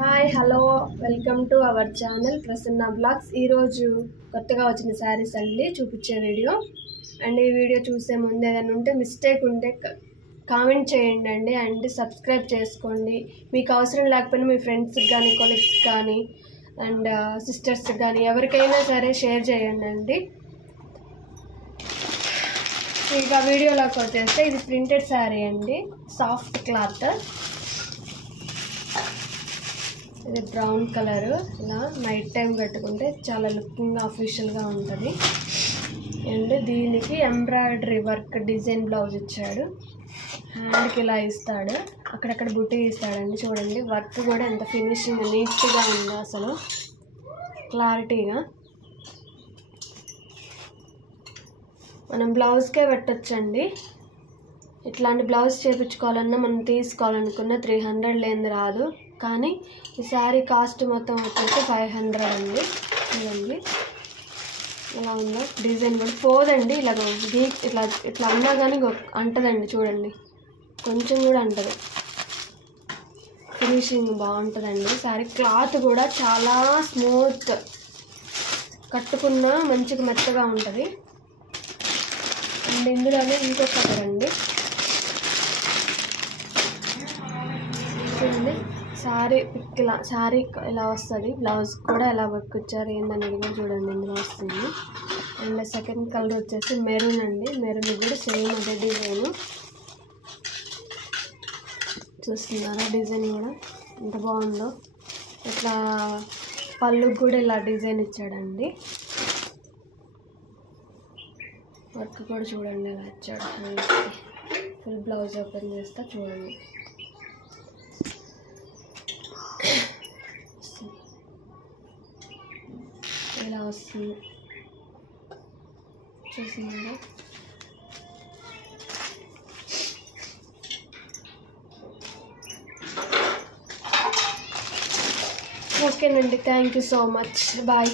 Hi hello welcome to our channel Prasanna blogs. ఈరోజు కొత్తగా వచ్చిన శారీస్ అండి చూపించే వీడియో. అండ్ ఈ వీడియో చూసే ముందు ఏదైనా ఉంటే మిస్టేక్ ఉంటే కామెంట్ చేయండి అండి. అండ్ సబ్స్క్రైబ్ చేసుకోండి. మీకు అవసరం లేకపోయినా మీ ఫ్రెండ్స్కి కానీ కొలీగ్స్ కానీ అండ్ సిస్టర్స్కి కానీ ఎవరికైనా సరే షేర్ చేయండి అండి. ఇక వీడియోలోకి వచ్చేస్తే ఇది ప్రింటెడ్ శారీ అండి, సాఫ్ట్ క్లాత్. ఇది బ్రౌన్ కలర్. ఇలా నైట్ టైం కట్టుకుంటే చాలా లుకింగ్గా అఫీషియల్గా ఉంటుంది. అండ్ దీనికి ఎంబ్రాయిడరీ వర్క్ డిజైన్ బ్లౌజ్ ఇచ్చాడు. హ్యాండ్కి ఇలా ఇస్తాడు, అక్కడక్కడ బుట్టి ఇస్తాడండి. చూడండి వర్క్ కూడా ఎంత ఫినిషింగ్ నీట్గా ఉందో, అసలు క్లారిటీగా. మనం బ్లౌజ్కే పెట్టచ్చండి. ఇట్లాంటి బ్లౌజ్ చేయించుకోవాలన్నా మనం తీసుకోవాలనుకున్న 300 లేని రాదు. కానీ ఈ శారీ కాస్ట్ మొత్తం వచ్చేసి 500 అండి. చూడండి ఇలా ఉందో, డిజైన్ కూడా పోదండి. ఇట్లా ఇట్లా అన్నా కానీ అంటదండి. చూడండి కొంచెం కూడా అంటది. ఫినిషింగ్ బాగుంటుందండి. శారీ క్లాత్ కూడా చాలా స్మూత్, కట్టుకున్నా మంచిగా మెత్తగా ఉంటుంది. అండ్ ఇందులోనే ఇంకొక కలర్ అండి. చూడండి శారీ ఇలా వస్తుంది. బ్లౌజ్ కూడా ఎలా వర్క్ ఇచ్చారు ఏందనేది కూడా చూడండి ఇందులో వస్తుంది. అండ్ సెకండ్ కలర్ వచ్చేసి మెరూన్ అండి. మెరూన్ కూడా సేమ్ అదే డిజైన్. చూస్తున్నారా డిజైన్ కూడా ఎంత బాగుందో. ఇట్లా పళ్ళుకి కూడా ఇలా డిజైన్ ఇచ్చాడండి. వర్క్ కూడా చూడండి ఎలా ఇచ్చాడు. ఫుల్ బ్లౌజ్ ఓపెన్ చేస్తా చూడండి. ఇలా వస్తుంది చూసిందా. ఓకేనండి, thank you so much, bye.